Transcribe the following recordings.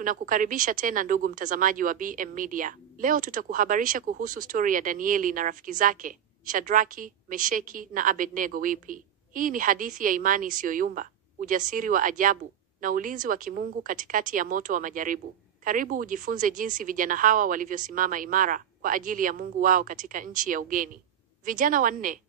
Tunakukaribisha tena ndugu mtazamaji wa BM Media. Leo tutakuhabarisha kuhusu stori ya Danieli na rafiki zake, Shadraki, Mesheki na Abednego wipi. Hii ni hadithi ya imani isiyoyumba, ujasiri wa ajabu na ulinzi wa kimungu katikati ya moto wa majaribu. Karibu ujifunze jinsi vijana hawa walivyosimama imara kwa ajili ya Mungu wao katika nchi ya ugeni. Vijana wanne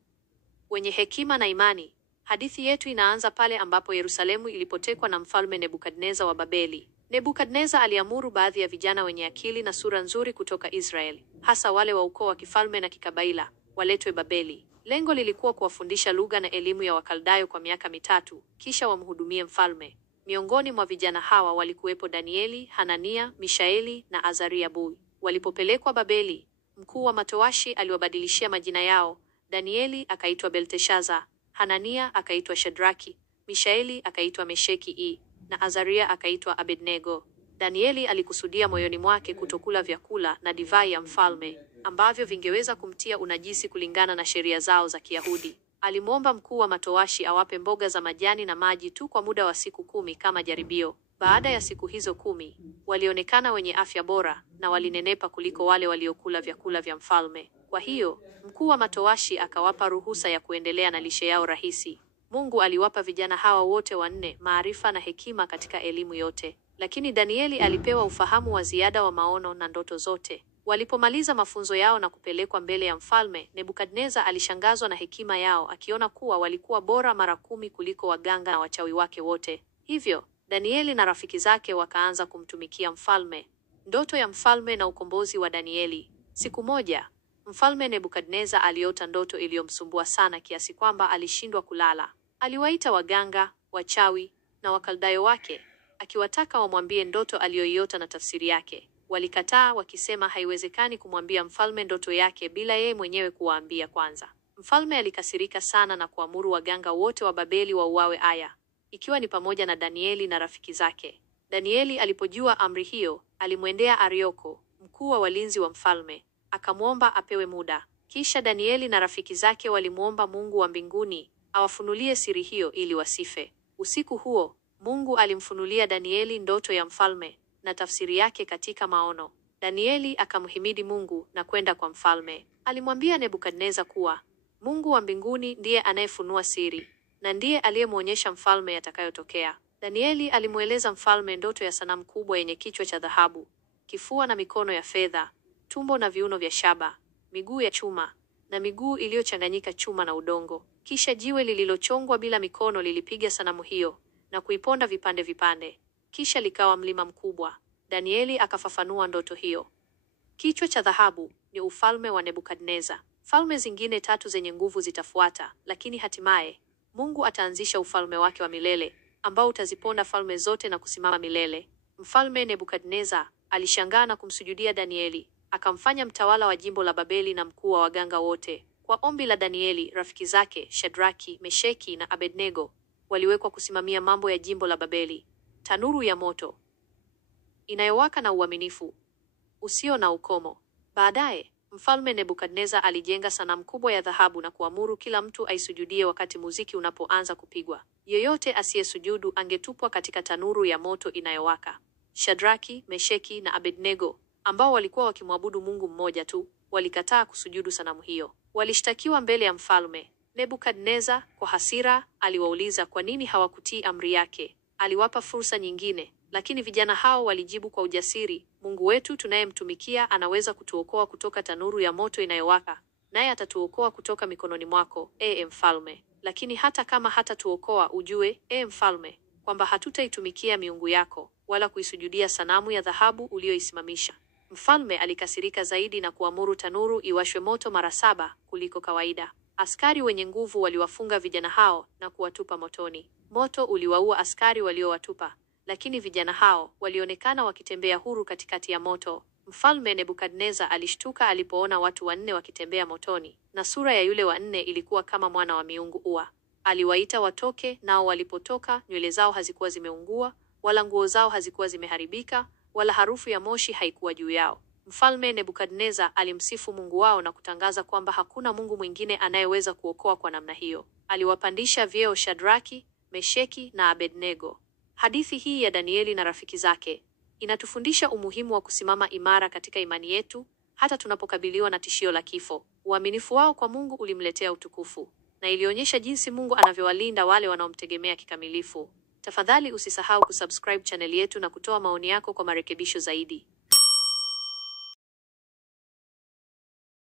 wenye hekima na imani. Hadithi yetu inaanza pale ambapo Yerusalemu ilipotekwa na mfalme Nebukadneza wa Babeli. Nebukadneza aliamuru baadhi ya vijana wenye akili na sura nzuri kutoka Israeli, hasa wale wa ukoo wa kifalme na kikabaila, waletwe Babeli. Lengo lilikuwa kuwafundisha lugha na elimu ya Wakaldayo kwa miaka 3, kisha wamhudumie mfalme. Miongoni mwa vijana hawa walikuwepo Danieli, Hanania, Mishaeli na Azaria Bui. Walipopelekwa Babeli, mkuu wa matowashi aliwabadilishia majina yao. Danieli akaitwa Belteshaza, Hanania akaitwa Shadraki, Mishaeli akaitwa Mesheki na Azaria akaitwa Abednego. Danieli alikusudia moyoni mwake kutokula vyakula na divai ya mfalme ambavyo vingeweza kumtia unajisi kulingana na sheria zao za Kiyahudi. Alimwomba mkuu wa matowashi awape mboga za majani na maji tu kwa muda wa siku 10 kama jaribio. Baada ya siku hizo 10, walionekana wenye afya bora na walinenepa kuliko wale waliokula vyakula vya mfalme. Kwa hiyo, mkuu wa matowashi akawapa ruhusa ya kuendelea na lishe yao rahisi. Mungu aliwapa vijana hawa wote wanne maarifa na hekima katika elimu yote. Lakini Danieli alipewa ufahamu wa ziada wa maono na ndoto zote. Walipomaliza mafunzo yao na kupelekwa mbele ya mfalme, Nebukadneza alishangazwa na hekima yao, akiona kuwa walikuwa bora mara 10 kuliko waganga na wachawi wake wote. Hivyo, Danieli na rafiki zake wakaanza kumtumikia mfalme. Ndoto ya mfalme na ukombozi wa Danieli. Siku moja, Mfalme Nebukadneza aliota ndoto iliyomsumbua sana kiasi kwamba alishindwa kulala. Aliwaita waganga, wachawi na Wakaldayo wake, akiwataka wamwambie ndoto aliyoiota na tafsiri yake. Walikataa wakisema haiwezekani kumwambia mfalme ndoto yake bila yeye mwenyewe kuwaambia kwanza. Mfalme alikasirika sana na kuamuru waganga wote wa Babeli wauawe aya, ikiwa ni pamoja na Danieli na rafiki zake. Danieli alipojua amri hiyo, alimwendea Arioko, mkuu wa walinzi wa mfalme, akamwomba apewe muda. Kisha Danieli na rafiki zake walimwomba Mungu wa mbinguni awafunulie siri hiyo ili wasife. Usiku huo, Mungu alimfunulia Danieli ndoto ya mfalme na tafsiri yake katika maono. Danieli akamhimidi Mungu na kwenda kwa mfalme. Alimwambia Nebukadneza kuwa Mungu wa mbinguni ndiye anayefunua siri na ndiye aliyemwonyesha mfalme yatakayotokea. Danieli alimweleza mfalme ndoto ya sanamu kubwa yenye kichwa cha dhahabu, kifua na mikono ya fedha, tumbo na viuno vya shaba, miguu ya chuma na miguu iliyochanganyika chuma na udongo. Kisha jiwe lililochongwa bila mikono lilipiga sanamu hiyo na kuiponda vipande vipande. Kisha likawa mlima mkubwa. Danieli akafafanua ndoto hiyo. Kichwa cha dhahabu ni ufalme wa Nebukadneza. Falme zingine 3 zenye nguvu zitafuata, lakini hatimaye Mungu ataanzisha ufalme wake wa milele ambao utaziponda falme zote na kusimama milele. Mfalme Nebukadneza alishangaa na kumsujudia Danieli, akamfanya mtawala wa jimbo la Babeli na mkuu wa waganga wote. Kwa ombi la Danieli, rafiki zake Shadraki, Mesheki na Abednego waliwekwa kusimamia mambo ya jimbo la Babeli. Tanuru ya moto inayowaka na uaminifu usio na ukomo. Baadaye, mfalme Nebukadneza alijenga sanamu kubwa ya dhahabu na kuamuru kila mtu aisujudie wakati muziki unapoanza kupigwa. Yeyote asiyesujudu angetupwa katika tanuru ya moto inayowaka. Shadraki, Mesheki na Abednego, ambao walikuwa wakimwabudu Mungu mmoja tu, walikataa kusujudu sanamu hiyo. Walishtakiwa mbele ya mfalme. Nebukadneza kwa hasira aliwauliza kwa nini hawakutii amri yake. Aliwapa fursa nyingine, lakini vijana hao walijibu kwa ujasiri, Mungu wetu tunayemtumikia anaweza kutuokoa kutoka tanuru ya moto inayowaka, naye atatuokoa kutoka mikononi mwako, mfalme. Lakini hata kama hatatuokoa, ujue, mfalme, kwamba hatutaitumikia miungu yako wala kuisujudia sanamu ya dhahabu uliyoisimamisha. Mfalme alikasirika zaidi na kuamuru tanuru iwashwe moto mara 7 kuliko kawaida. Askari wenye nguvu waliwafunga vijana hao na kuwatupa motoni. Moto uliwaua askari waliowatupa, lakini vijana hao walionekana wakitembea huru katikati ya moto. Mfalme Nebukadneza alishtuka alipoona watu 4 wakitembea motoni, na sura ya yule wa 4 ilikuwa kama mwana wa miungu ua. Aliwaita watoke, nao walipotoka, nywele zao hazikuwa zimeungua, wala nguo zao hazikuwa zimeharibika, wala harufu ya moshi haikuwa juu yao. Mfalme Nebukadneza alimsifu Mungu wao na kutangaza kwamba hakuna Mungu mwingine anayeweza kuokoa kwa namna hiyo. Aliwapandisha vyeo Shadraki, Mesheki na Abednego. Hadithi hii ya Danieli na rafiki zake Inatufundisha umuhimu wa kusimama imara katika imani yetu, hata tunapokabiliwa na tishio la kifo. Uaminifu wao kwa Mungu ulimletea utukufu, na ilionyesha jinsi Mungu anavyowalinda wale wanaomtegemea kikamilifu. Tafadhali usisahau kusubscribe channel yetu na kutoa maoni yako kwa marekebisho zaidi.